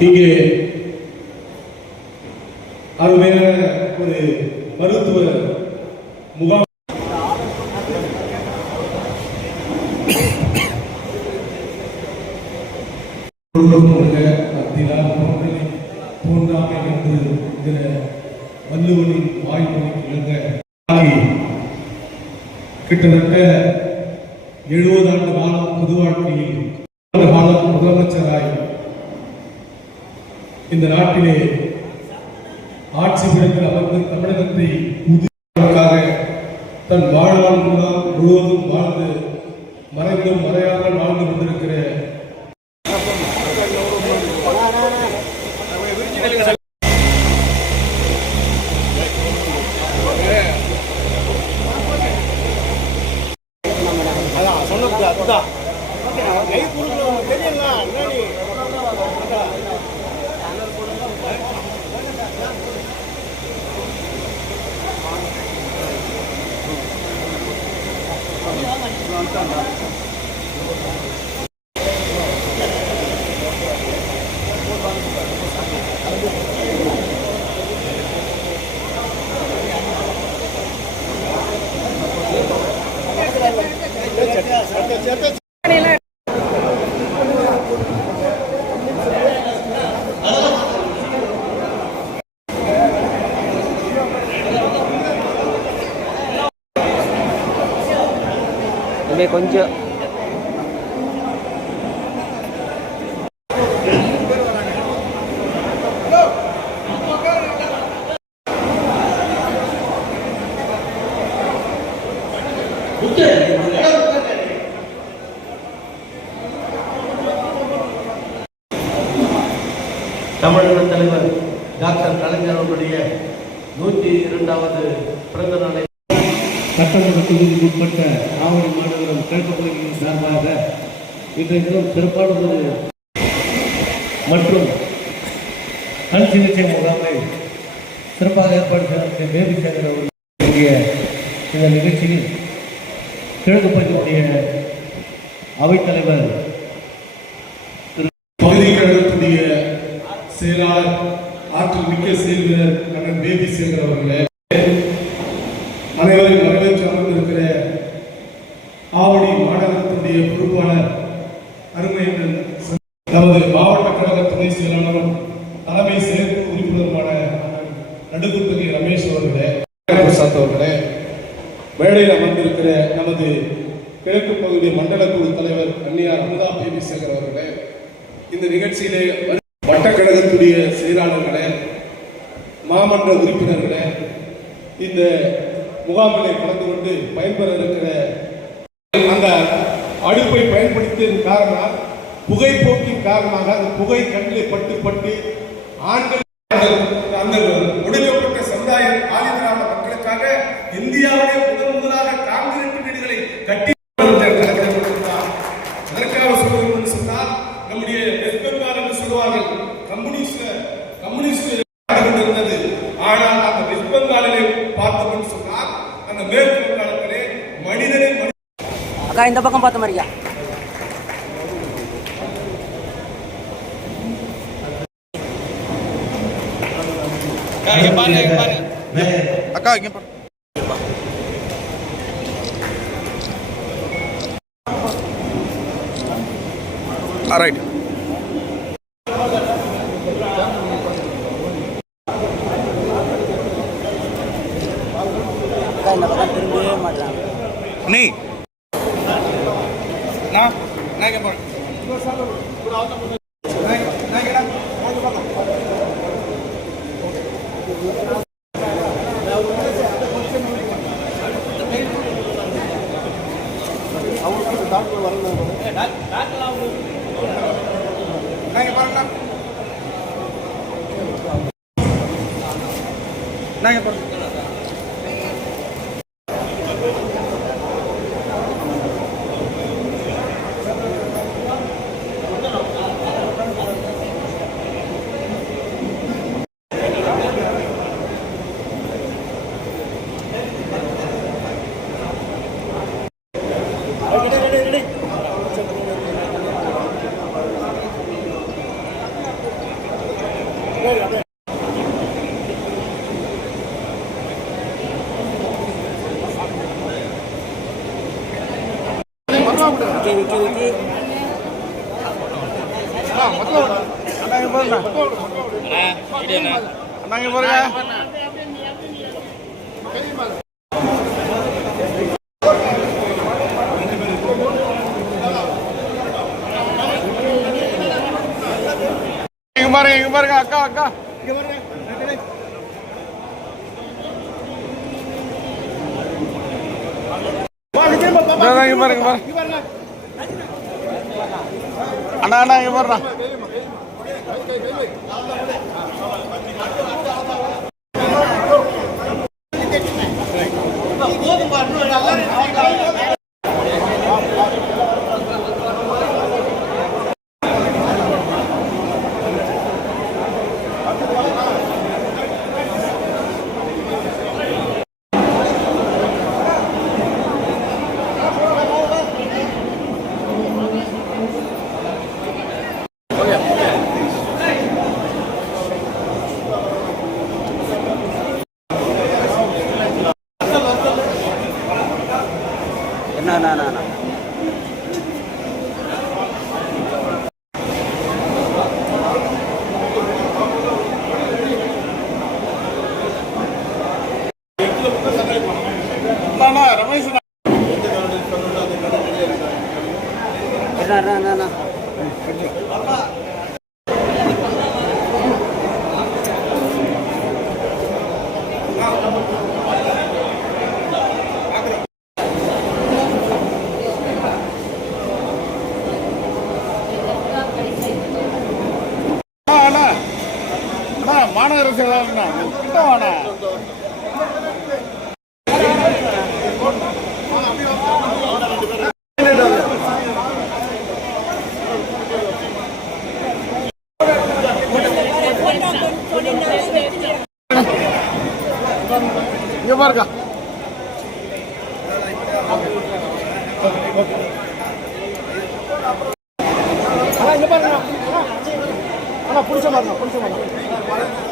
இங்கே அருமையான ஒரு மருத்துவ முகாம். தோன்றாமை என்று என்கிற வள்ளுவனின் வாய்மொழிக்கு இழந்த கிட்டத்தட்ட எழுபது ஆண்டு காலம் பொது வாழ்க்கையில் காலம் முதலமைச்சராய் இந்த நாட்டிலே ஆட்சி புரிந்து அமர்ந்து தமிழகத்தை புதுக்காக தன் வாழ்நாள் முழுவதும் முழுவதும் வாழ்ந்து மறைந்தும் மறையாமல் வாழ்ந்து கொண்டிருக்கிற அப்படியே கொஞ்சம். தமிழக தலைவர் டாக்டர் கலைஞர் அவர்களுடைய நூற்றி இரண்டாவது பிறந்த நாளை சட்டமன்ற தொகுதிக்கு உட்பட்ட ஆவணி மாநகரம் கிழக்கு சார்பாக இன்றைய தினம் சிறப்பான மற்றும் கண் சிகிச்சை முகாமை சிறப்பாக ஏற்பாடு செய்யக்கூடிய பேபி சேகர் அவர்களுடைய இந்த நிகழ்ச்சியில் கிழக்கு பகுதியுடைய அவைத்தலைவர் பகுதி கழகத்துடைய செயலாளர் ஆற்றல் மிக்க செயல் வீரர் அண்ணன் பேபி சேகர் அவர்களே. தலைமை செயற்குழு உறுப்பினருமான அண்ணன் ரமேஷ் அவர்களே பிரசாத் அவர்களே மேடையில் அமர்ந்திருக்கிற நமது கிழக்கு பகுதி மண்டல குழு தலைவர் அன்னியார் அமுதா பேபி சேகர் அவர்களே இந்த நிகழ்ச்சியிலே வட்டக்கழகத்துடைய செயலாளர்களே மாமன்ற உறுப்பினர்களே இந்த முகாமிலே கலந்து கொண்டு பயன்பெற இருக்கிற அந்த அடுப்பை பயன்படுத்தியதன் காரணம் புகைப்போக்கின் காரணமாக அந்த புகை கண்ணில் பட்டு பட்டு ஆண்கள் அந்த- அந்த ஒடுக்கப்பட்ட சமுதாய ஆதிகிராம மக்களுக்காக இந்தியாவிலே முதல் முதலாக காங்கிரீட் வீடுகளை கட்டி கணக்கிடப்பட்டிருக்கிறார். எதற்காக சொன்னால் நம்முடைய வெஸ்ட் பெங்கால் என்று சொல்லுவார்கள் கம்யூனிஸ்ட் கம்யூனிஸ்ட் கொண்டிருந்தது ஆனால் அந்த வெஸ்ட் பெங்காலிலே பார்த்தோம் சொன்னால் அந்த மேற்கு வங்காளத்திலே மனிதனை அக்கா இந்த பக்கம் பார்த்த மாதிரியா அக்கா இங்க பாரு ரைட் நீ Naik apa? நான் இங்க பாருங்க விக்கி விக்கி விக்கி அண்ணாங்க பாருங்க இங்க பாருங்க இங்க பாருங்க அக்கா அக்கா இங்க பாருங்க இங்க பாருங்க பாருங்க அண்ணா அண்ணா இங்க பாருண்ணா என்ன மாநகர செயலாளர்ண்ணா கிட்ட இங்க பாருங்க. அண்ணா இங்க பாருங்க அண்ணா பிடிச்ச பாருங்க பிடிச்ச பாருங்க